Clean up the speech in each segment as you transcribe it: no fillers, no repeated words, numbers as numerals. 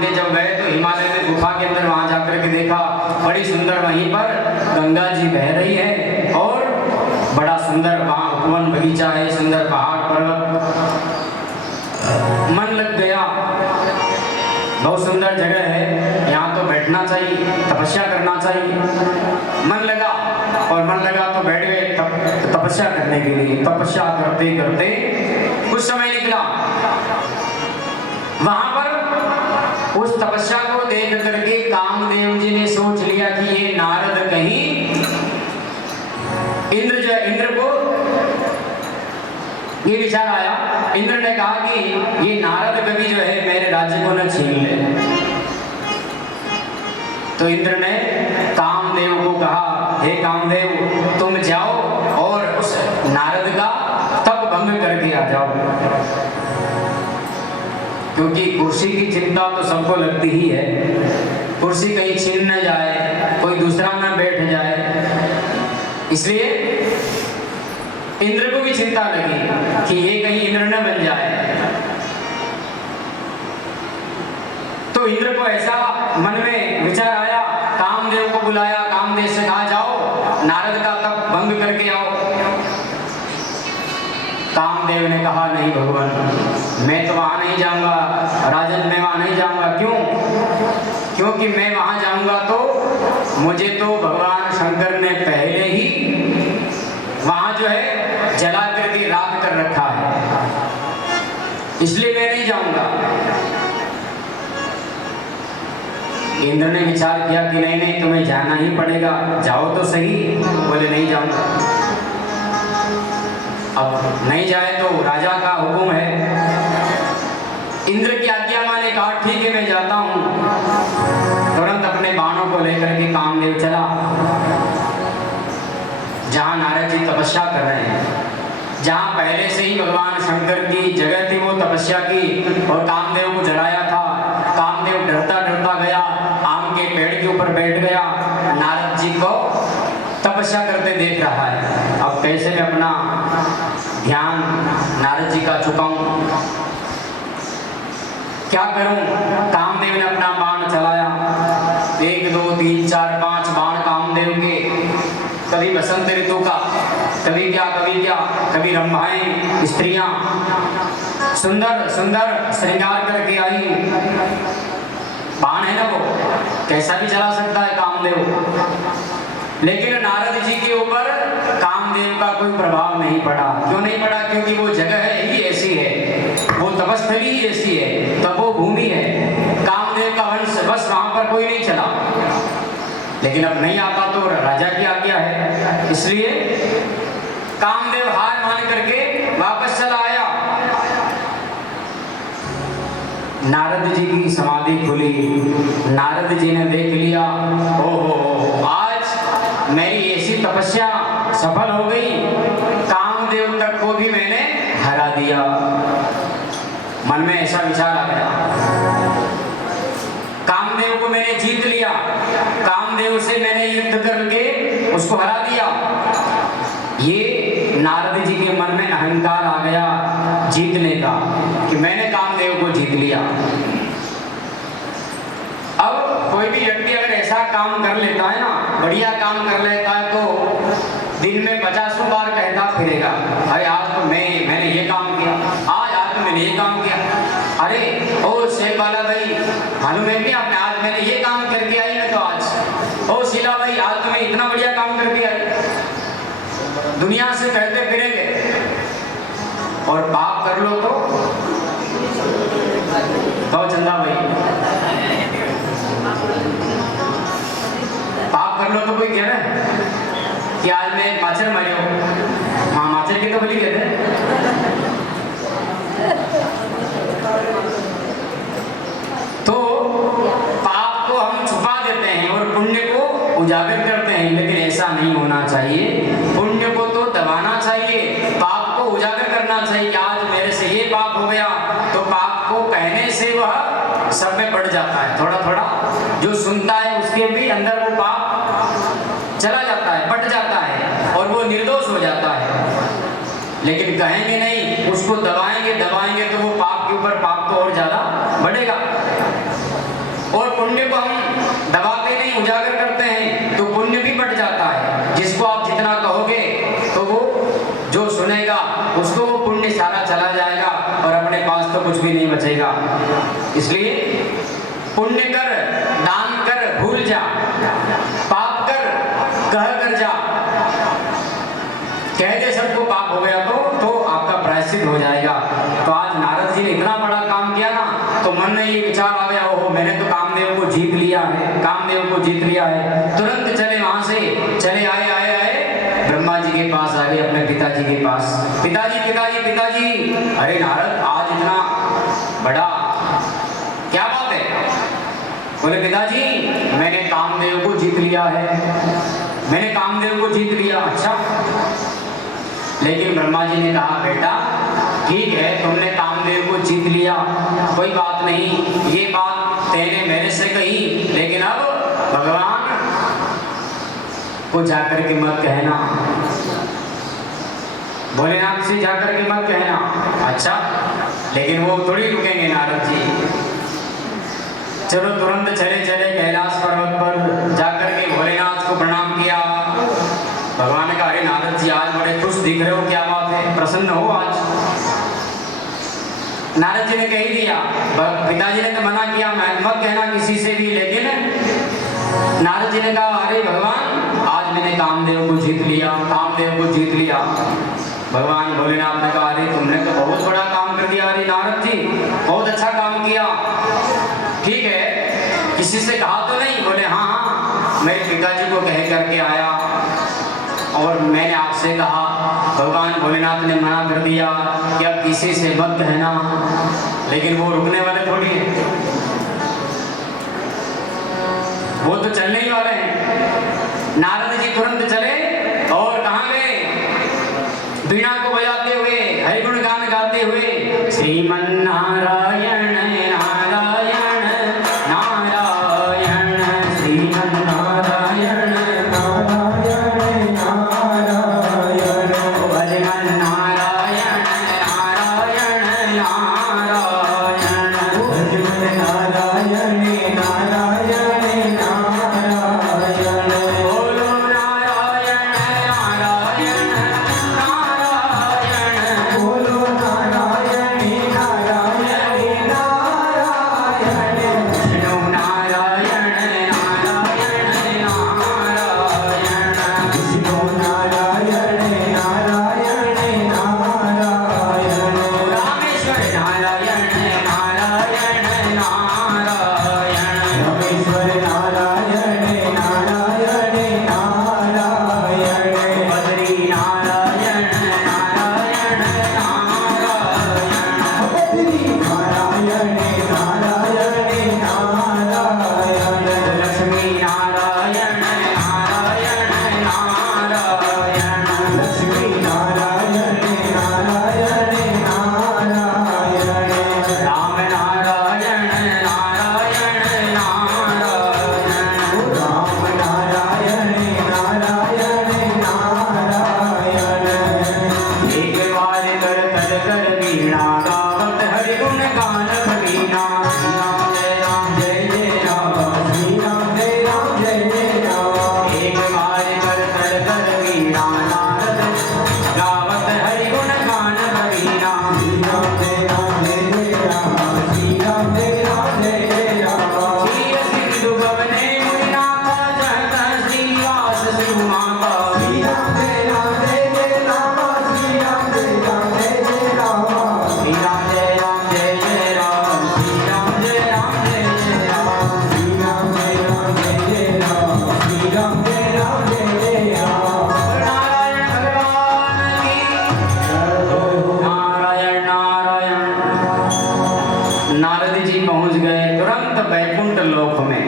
के जब गए तो हिमालय में गुफा के अंदर वहां जाकर के देखा बड़ी सुंदर वहीं पर गंगा जी बह रही है और बड़ा सुंदर वहां उपवन बगीचा है, सुंदर पहाड़ पर्वत, मन लग गया। बहुत सुंदर जगह है, यहाँ तो बैठना चाहिए, तपस्या करना चाहिए। मन लगा और मन लगा तो बैठ गए तपस्या करने के लिए। तपस्या करते करते कुछ समय निकला। वहां पर उस तपस्या को देख करके कामदेव जी ने सोच लिया कि ये नारद कहीं इंद्र को ये विचार आया। इंद्र ने कहा कि ये नारद कवि जो है मेरे राज्य को न छीन ले। तो इंद्र ने कामदेव को कहा, हे कामदेव तुम जाओ और उस नारद का तप भंग करके आ जाओ, क्योंकि कुर्सी की चिंता तो सबको लगती ही है। कुर्सी कहीं छीन न जाए, कोई दूसरा न बैठ जाए, इसलिए इंद्र को भी चिंता लगी कि ये कहीं इंद्र न बन जाए। तो इंद्र को ऐसा मन में विचार आया, कामदेव को बुलाया, कामदेव से कहा जाओ नारद का तप भंग करके आओ। कामदेव ने कहा नहीं भगवान, मैं तो वहां नहीं जाऊंगा राजन, मैं वहां नहीं जाऊंगा। क्यों? क्योंकि मैं वहां जाऊंगा तो मुझे तो भगवान शंकर ने पहले ही वहां जो है जला करके राख कर रखा है, इसलिए मैं नहीं जाऊंगा। इंद्र ने विचार किया कि नहीं नहीं तुम्हें जाना ही पड़ेगा, जाओ तो सही। बोले नहीं जाऊंगा। अब नहीं जाए तो राजा का हुक्म है। इंद्र की आज्ञा माने, कहा ठीक है मैं जाता हूं। तुरंत अपने बाणों को लेकर के कामदेव चला जहां नारद जी तपस्या कर रहे हैं, जहां पहले से ही भगवान शंकर की जगह थी, वो तपस्या की और कामदेव को जलाया था। कामदेव डरता डरता गया, आम के पेड़ के ऊपर बैठ गया, नारद जी को तपस्या करते देख रहा है। अब कैसे मैं अपना ध्यान नारद जी का चुकाऊं, क्या करूं? कामदेव ने अपना बाण चलाया, 1 2 3 4 5 बाण कामदेव के। कभी बसंत ऋतु का, कभी क्या कभी रंभाएं स्त्रियां सुंदर सुंदर श्रृंगार करके आई। बाण है ना वो, कैसा भी चला सकता है कामदेव। लेकिन नारद जी के ऊपर कामदेव का कोई प्रभाव नहीं पड़ा। क्यों नहीं पड़ा? क्योंकि वो जगह है ही ऐसी है, वो तपस्थली ही ऐसी है, तपो भूमि है। कामदेव का वंश बस वहां पर कोई नहीं चला। लेकिन अब नहीं आता तो राजा की आज्ञा है, इसलिए कामदेव हार मान करके वापस चला आया। नारद जी की समाधि खुली, नारद जी ने देख लिया, ओहो आज मेरी ऐसी तपस्या सफल हो गई, कामदेव तक को भी मैंने हरा दिया। मन में ऐसा विचार आ गया, कामदेव को मैंने जीत लिया, कामदेव से मैंने युद्ध करके उसको हरा दिया। ये नारद जी के मन में अहंकार आ गया जीतने का, कि मैंने कामदेव को जीत लिया। अब कोई भी व्यक्ति अगर ऐसा काम कर लेता है ना, बढ़िया काम कर लेता है, तो दिन में 50 बार कहता फिरेगा, अरे आज तो मैंने ये काम किया, आज तो मैंने ये काम किया। अरे ओ शेख वाला भाई, मालूम है क्या आपने, आज मैंने ये काम करके आई ना, तो आज ओ शीला भाई आज तो मैं इतना बढ़िया काम करके आई। दुनिया से कहते फिरेंगे, और पाप कर लो तो चंदा भाई, पाप कर लो तो कोई कह रहा है कि आज मैं माचर मारियो, हाँ माचर की तो बलि कहते हैं। तो पाप को हम छुपा देते हैं और पुण्य को उजागर करते हैं, लेकिन ऐसा नहीं होना चाहिए। पुण्य को तो दबाना चाहिए, पाप को उजागर करना चाहिए। आज मेरे से ये पाप हो गया, तो पाप को कहने से वह सब में बढ़ जाता है, थोड़ा थोड़ा जो सुनता है उसके भी अंदर वो पाप चला जाता है, बढ़ जाता है और वो निर्दोष हो जाता है। लेकिन कहेंगे नहीं, उसको दबाएंगे तो वो पाप के ऊपर पाप तो और ज्यादा बढ़ेगा। पुण्य को हम दबाते नहीं, उजागर करते हैं तो पुण्य भी बढ़ जाता है। जिसको आप जितना कहोगे तो वो जो सुनेगा उसको वो पुण्य सारा चला जाएगा और अपने पास तो कुछ भी नहीं बचेगा। इसलिए पुण्य कर, दान कर, भूल जा, पाप कर, कह कर जा। कह दे सबको पाप हो गया तो आपका प्रायश्चित हो जाएगा। तो आज नारद जी ने इतना बड़ा काम किया ना, तो मन में ये विचार आ गया, ओहो मैंने तो कामदेव को जीत लिया है, कामदेव को जीत लिया है। तुरंत चले वहां से, चले आए ब्रह्मा जी के पास आ गए, अपने पिताजी के पास। पिताजी पिताजी पिताजी, अरे नारद आज इतना बड़ा क्या बात है? बोले पिताजी मैंने कामदेव को जीत लिया है, मैंने कामदेव को जीत लिया। अच्छा, लेकिन ब्रह्मा जी ने कहा बेटा ठीक है तुमने कामदेव को जीत लिया, कोई बात नहीं, ये बात तेने मेरे से कही, लेकिन अब भगवान को जाकर के मत कहना, भोलेनाथ से जाकर के मत कहना। अच्छा, लेकिन वो थोड़ी रुकेंगे नारद जी। चलो तुरंत चले चले कैलाश पर्वत पर जाकर के भोलेनाथ को प्रणाम किया। भगवान ने कहा अरे नारद जी आज बड़े खुश दिख रहे हो, क्या बात है, प्रसन्न हो आज? नारद जी ने कह ही दिया, पिताजी ने तो मना किया मत कहना किसी से भी, लेकिन नारद जी ने कहा अरे भगवान आज मैंने कामदेव को जीत लिया, कामदेव को जीत लिया। भगवान भोलेनाथ ने कहा अरे तुमने तो बहुत बड़ा काम कर दिया, अरे नारद जी बहुत अच्छा काम किया, ठीक है किसी से कहा तो नहीं? बोले हाँ मेरे पिताजी को कह करके आया और मैंने आपसे कहा, भगवान भोलेनाथ ने मना कर दिया कि अब किसी से मत कहना, लेकिन वो रुकने वाले थोड़ी है, वो तो चलने ही वाले हैं। नारद जी तुरंत चले और कहाँ गए? वीणा को बजाते हुए, हरिगुण गान गाते हुए, श्रीमन नारायण नारायण नारायण, श्रीमन नारायण नारायण नारायण, भजन नारायण नारायण नारायण, भजन नारायण नारायण नारायण, बोलो नारायण नारायण नारायण, बोलो नारायण नारायण नारायण, विष्णु नारायण नारायण नारायण, विष्णु नारायण नारायण नारायण, रामेश्वर नारायण नारायण नारायण, रामेश्वर नारायण नारायण नारायण, बद्री नारायण नारायण नारायण, बद्री नारायण नारायण नारायण, लक्ष्मी नारायण नारायण नारायण, लक्ष्मी नारायण नारायण नारायण, राम नारायण नारायण नारायण, राम नारायण नारायण नारायण, एक बार कर वीणा गावत हरिगुण गान भगीना, जय जय राम, श्री राम जय राम जय जय राम, एक बार कर वीणा नारद गावत हरिगुण गान भगीना, श्री राम जय राम जय जय राम, श्री राम जय राम जय जय राम, श्री सिंधु भवने मुनिनाथ जहत श्रीवास श्रीमाता, श्री राम जय राम जय जय राम, श्री राम जय राम जय जय राम, श्री राम जय राम जय जय राम, श्री राम जय राम जय जय राम, श्री राम जय राम जय जय राम, श्री राम जय राम जय जय राम, नारायण भगवान की नारायण नारायण। नारद जी पहुंच गए तुरंत वैकुंठ लोक में।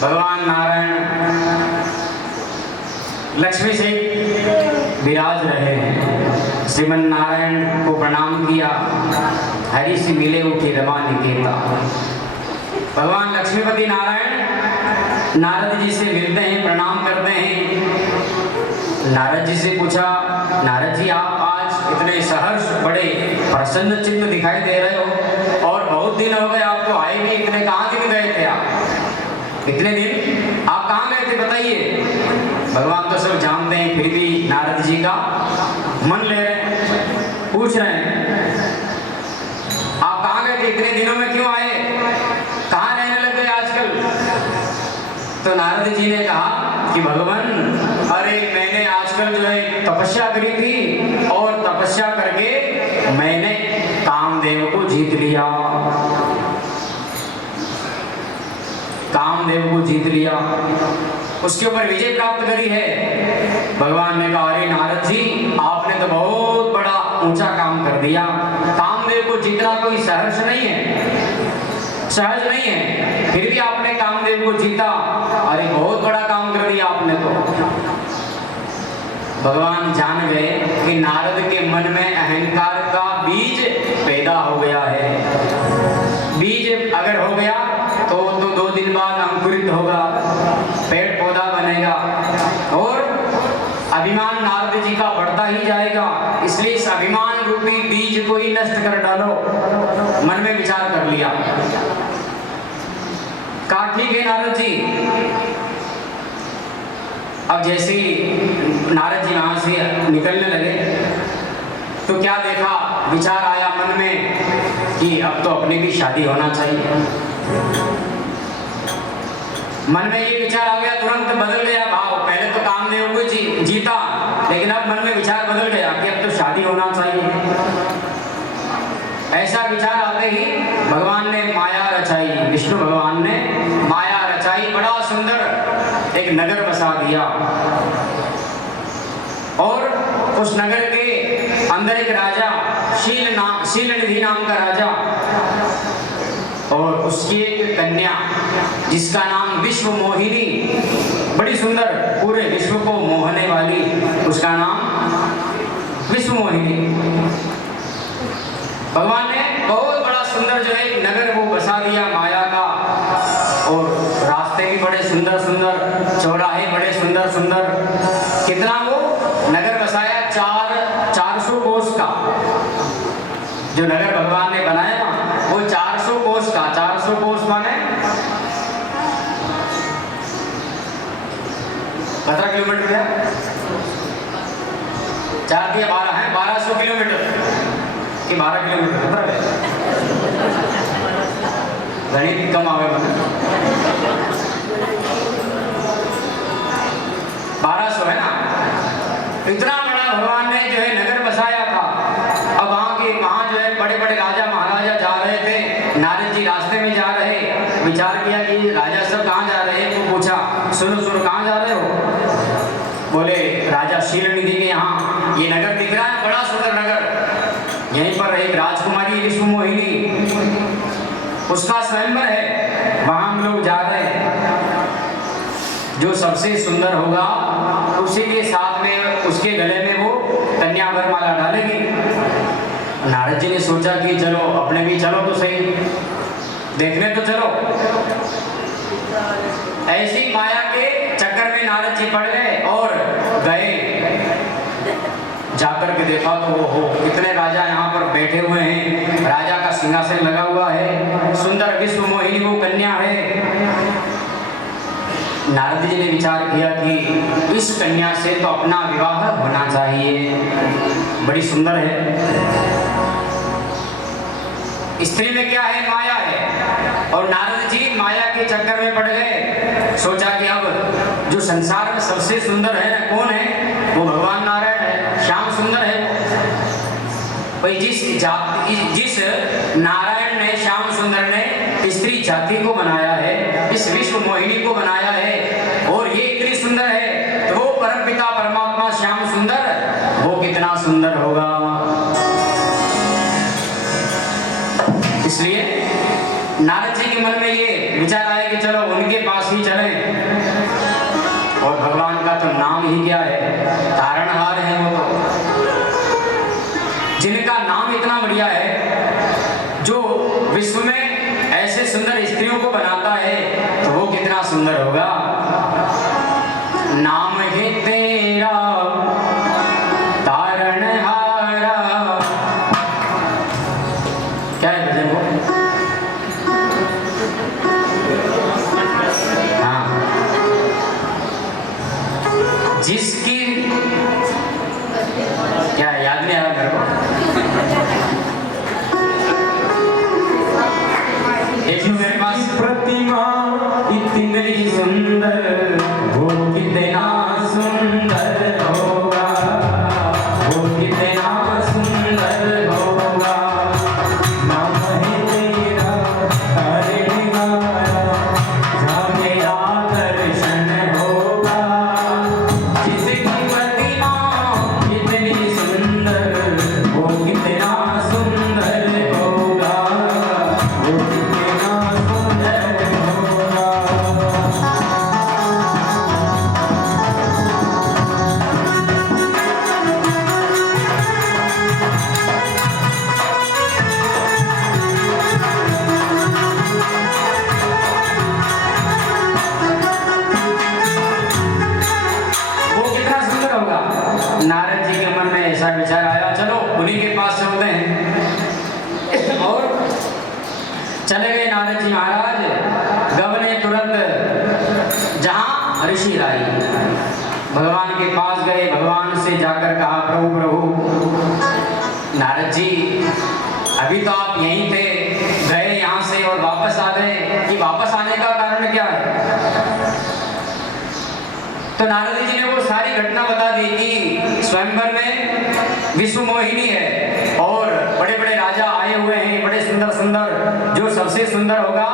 भगवान नारायण लक्ष्मी से विराज रहे हैं। श्रीमन नारायण को प्रणाम किया, हरि से मिले उठे रमा निकेता। भगवान लक्ष्मीपति नारायण नारद जी से मिलते हैं, प्रणाम करते हैं। नारद जी से पूछा, नारद जी आप आज इतने सहर्ष बड़े प्रसन्न चित्त दिखाई दे रहे हो और बहुत दिन हो गए आपको आए भी, इतने कहाँ दिन गए इतने दिन आप कहाँ गए थे बताइए? भगवान तो सब जानते हैं, फिर भी नारद जी का मन ले रहे हैं, पूछ रहे हैं आप कहाँ गए थे, इतने दिनों में क्यों आए, कहाँ रहने लग गए आजकल? तो नारद जी ने कहा कि भगवान, अरे मैंने आजकल जो है तपस्या करी थी और तपस्या करके मैंने कामदेव को जीत लिया, कामदेव को जीत लिया, उसके ऊपर विजय प्राप्त करी है। भगवान ने कहा, अरे नारद जी आपने तो बहुत बड़ा ऊंचा काम कर दिया, कामदेव को जीतना कोई सहर्ष नहीं है, सहज नहीं है, फिर भी आपने कामदेव को जीता, अरे बहुत बड़ा काम कर दिया आपने तो। भगवान जान गए कि नारद के मन में अहंकार का बीज पैदा हो गया है। बीज अगर हो गया तो 2 दिन बाद अंकुरित होगा, पेड़ पौधा बनेगा और अभिमान नारद जी का बढ़ता ही जाएगा। इसलिए इस अभिमान रूपी बीज को ही नष्ट कर डालो। मन में विचार कर लिया, कहा ठीक है नारद जी। अब जैसे ही नारद जी वहां से निकलने लगे तो क्या देखा, विचार आया मन में कि अब तो अपनी भी शादी होना चाहिए। मन में ये विचार आ गया, तुरंत बदल गया भाव। पहले तो कामदेव को जीता, लेकिन अब मन में विचार बदल गया कि अब तो शादी होना चाहिए। ऐसा विचार आते ही भगवान ने माया रचाई, विष्णु भगवान ने माया रचाई, बड़ा सुंदर एक नगर बसा दिया और उस नगर के अंदर एक राजा शीलनिधि नाम का राजा और उसकी एक कन्या जिसका नाम विश्व मोहिनी, बड़ी सुंदर, पूरे विश्व को मोहने वाली, उसका नाम विश्व मोहिनी। भगवान ने बहुत बड़ा सुंदर जो है नगर वो बसा दिया माया का, और रास्ते भी बड़े सुंदर सुंदर, चौराहे बड़े सुंदर सुंदर। कितना वो नगर बसाया, 400 कोस का जो नगर भगवान ने बनाया ना, वो 400 कोस का। 400 कोस माने 15 किलोमीटर है, 4 दिया 12 है, 1200 किलोमीटर कि 12 किलोमीटर खतर है, गणित कम आवे मैंने, 1200 है ना। इतना बड़ा भगवान ने जो है नगर बसाया था। अब वहाँ जो है बड़े बड़े राजा महाराजा जा रहे थे। नारद जी रास्ते में जा रहे, विचार किया कि राजा सब कहाँ जा रहे हैं। वो पूछा, सुनो सुनो कहाँ जा रहे हो? बोले राजा शीलनिधि के यहाँ ये नगर दिख रहा है, बड़ा सुंदर नगर, यहीं पर एक राजकुमारी विश्व मोहिनी, उसका स्वयंवर है, वहां हम लोग जा रहे हैं। जो सबसे सुंदर होगा उसी के साथ में उसके गले में वो कन्या वरमाला डालेगी। नारद जी ने सोचा कि चलो अपने भी चलो तो सही, देखने तो चलो। ऐसी माया के चक्कर में नारद जी पड़ गए और गए। जाकर के देखा तो वो हो कितने राजा यहाँ पर बैठे हुए हैं, राजा का सिंहासन लगा हुआ है, सुंदर विश्व मोहिनी वो कन्या है। नारद जी ने विचार किया कि इस कन्या से तो अपना विवाह होना चाहिए, बड़ी सुंदर है। स्त्री में क्या है, माया है, और नारद जी माया के चक्कर में पड़ गए। सोचा कि अब जो संसार में सबसे सुंदर है ना, कौन है? वो भगवान नारायण है, श्याम सुंदर है भाई। जिस नारायण ने, श्याम सुंदर ने स्त्री जाति को बनाया है, इस विश्व मोहिनी को बनाया है, और ये इतनी सुंदर है, तो वो परमपिता परमात्मा श्याम सुंदर, वो कितना सुंदर होगा। इसलिए नारद जी के मन में ये विचार आया कि चलो उनके पास ही चलें। और भगवान का तो नाम ही क्या है, तारणहार है वो तो, जिनका नाम इतना बढ़िया है, जो विश्व में ऐसे सुंदर स्त्रियों को बनाता है, तो वो कितना सुंदर होगा। नाम है तेरा तारणहारा। क्या है भजन वो? कितनी सुंदर, वो कितना सुंदर होगा, वो कितना सुंदर होगा, नाम है तेरा हरे निवारा, जहाँ मेरा दर्शन होगा। जिसकी प्रतिमा कितनी सुंदर, वो कितना सुंदर होगा, वो कितना सुंदर होगा। वो कितना सुंदर होगा। नारद जी के मन में ऐसा विचार आया, चलो उन्हीं के पास चलते हैं। और चले गए नारद जी महाराज। गबने तुरंत जहां ऋषि राई भगवान के पास गए, भगवान से जाकर कहा, प्रभु प्रभु नारद जी अभी तो आप यहीं थे, गए यहाँ से और वापस आ गए, कि वापस आने का कारण क्या है? तो नारद जी ने वो सारी घटना बता दी कि स्वयंवर में विश्व मोहिनी है और बड़े बड़े राजा आए हुए हैं, बड़े सुंदर सुंदर, जो सबसे सुंदर होगा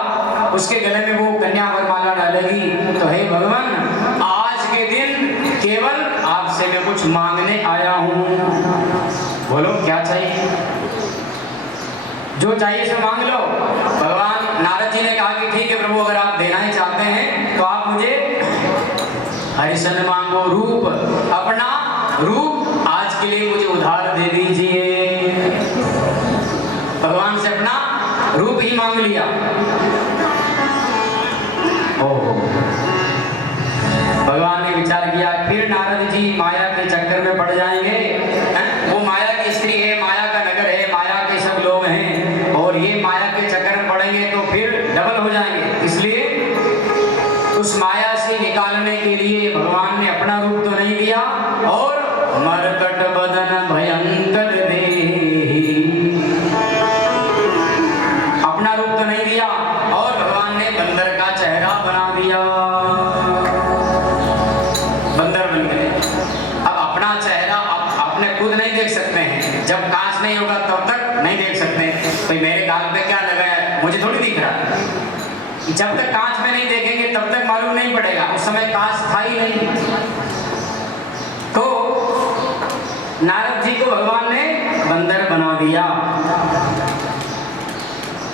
उसके गले में वो कन्या वरमाला डालेगी। तो हे भगवान, आज के दिन केवल आपसे मैं कुछ मांगने आया हूँ, बोलो क्या चाहिए, जो चाहिए सो मांग लो। भगवान नारद जी ने कहा कि ठीक है प्रभु, अगर आप देना ही चाहते हैं तो आप मुझे हरिशन मांगो, रूप, अपना रूप आज के लिए मुझे उधार दे दीजिए। भगवान से अपना रूप ही मांग लिया। ओहो, भगवान ने विचार किया, फिर नारद जी माया के चक्कर में पड़ जाएंगे। वो माया की स्त्री है, माया का नगर है, माया के सब लोग हैं, और ये माया के चक्कर में पड़ेंगे तो फिर डबल हो जाएंगे। इसलिए उस माया से निकालने के लिए भगवान ने अपना रूप तो नहीं लिया, और मरकट बदन भयंकर देहि, अपना रूप तो नहीं दिया, और भगवान ने बंदर का चेहरा बना दिया, बंदर बन गए। अब अपना चेहरा अपने खुद नहीं देख सकते हैं, जब कांच नहीं होगा तब तक नहीं देख सकते। भाई मेरे गाल पे क्या लगा है मुझे थोड़ी दिख रहा, जब तक कांच में नहीं देखेंगे तब तक मालूम नहीं पड़ेगा, उस समय कांच था ही नहीं। तो नारद जी को भगवान ने बंदर बना दिया।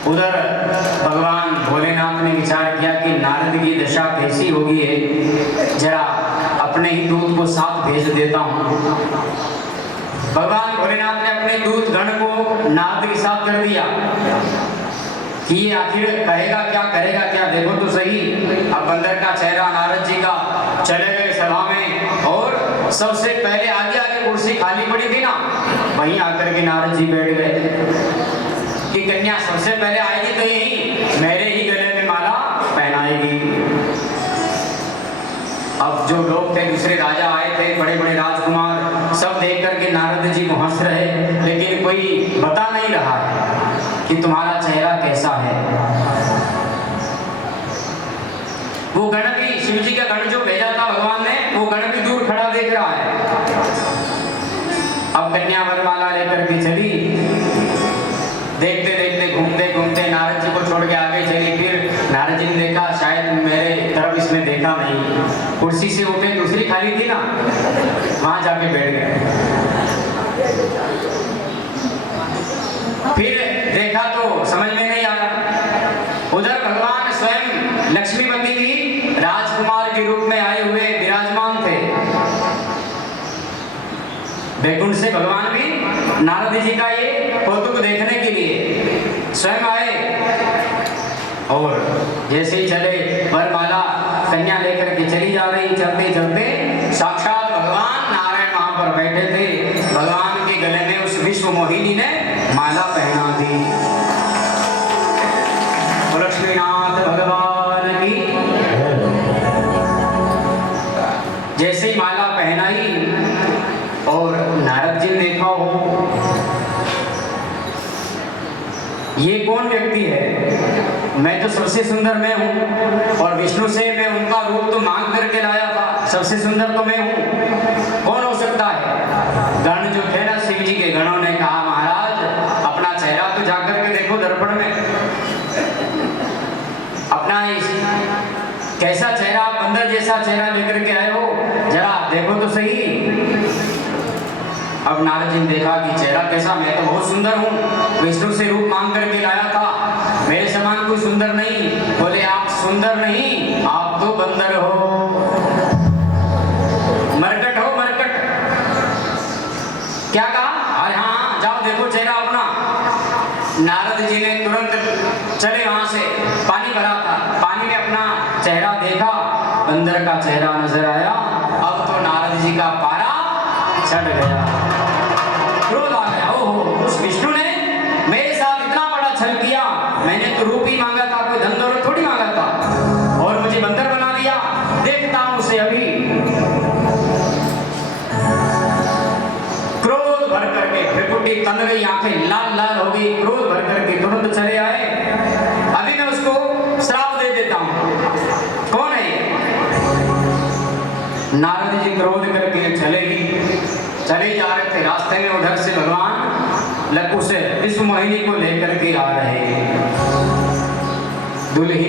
उधर भगवान भोलेनाथ ने विचार किया कि नारद की दशा कैसी होगी है, जरा अपने ही दूत को साथ भेज देता हूँ। भगवान भोलेनाथ ने अपने दूत गण को नारद के साथ कर दिया कि ये आखिर कहेगा क्या, करेगा क्या, देखो तो सही। अब बंदर का चेहरा नारद जी का, चले गए सभा में, और सबसे पहले आगे आगे कुर्सी खाली पड़ी थी ना, वहीं आकर के नारद जी बैठ गए कि कन्या सबसे पहले आएगी तो यही मेरे ही गले में माला पहनाएगी। अब जो लोग थे, दूसरे राजा आए थे, बड़े बड़े राजकुमार, सब देख करके नारद जी को हंस रहे, लेकिन कोई बता नहीं रहा है कि तुम्हारा चेहरा कैसा है। वो गण भी, शिव जी का गण जो भेजा था भगवान ने, वो गण भी दूर खड़ा देख रहा है। अब कन्या वरमाला लेकर के चली, देखते देखते घूमते घूमते नारद जी को छोड़ के आगे चली। फिर नारद जी ने देखा शायद मेरे तरफ इसने देखा नहीं, कुर्सी से उठे, दूसरी खाली थी ना, वहां जाके बैठ गए। फिर देखा तो समझ में नहीं आया। उधर भगवान स्वयं लक्ष्मीपति भी राजकुमार के रूप में आए हुए विराजमान थे। वैकुंठ से भगवान भी नारद जी का ये कौतुक देखने के लिए स्वयं आए, और जैसे ही चले, वरमाला कन्या लेकर के चली जा रही, चलते चलते साक्षात भगवान नारायण वहां पर बैठे थे। भगवान के गले में उस विश्व मोहिनी ने माला पहना दी। लक्ष्मीनाथ भगवान की। जैसे ही माला पहनाई और नारद जी ने देखा हो ये कौन व्यक्ति है, मैं तो सबसे सुंदर मैं हूँ और विष्णु से मैं उनका रूप तो मांग करके लाया था, सबसे सुंदर तो मैं हूँ, कौन हो सकता है। गण जो थे ना शिव जी के गणों ने कहा महाराज अपना चेहरा तो जाकर के देखो दर्पण में, अपना कैसा चेहरा, बंदर जैसा चेहरा लेकर के आए हो, जरा देखो तो सही। अब नारद जी ने देखा कि चेहरा कैसा, मैं तो बहुत सुंदर हूँ, विष्णु से रूप मांग करके लाया था, मेरे समान कोई सुंदर नहीं। बोले आप सुंदर नहीं, आप तो बंदर हो, मरकट हो, मरकट। क्या कहा? अरे हाँ जाओ देखो चेहरा अपना। नारद जी ने तुरंत चले वहां से, पानी भरा था, पानी में अपना चेहरा देखा, बंदर का चेहरा नजर आया। अब तो नारद जी का पारा चढ़ गया, क्रोध आ गया। ओहो, उस विष्णु ने मेरे साथ इतना बड़ा छल किया, मैंने तो रूप ही मांगा था, कोई धन दौलत थोड़ी मांगा था, और मुझे बंदर बना दिया। देखता हूं उसे अभी। क्रोध भर करके भ्रिकुटी तन गई, आंखें लाल लाल हो गई, क्रोध भर करके तुरंत चले आए। अभी मैं उसको श्राप दे देता हूं। कौन है? नारद जी क्रोध करके चले जा रहे थे, रास्ते में उधर से भगवान लघु से इस मोहिनी को लेकर के आ रहे। दुल्ही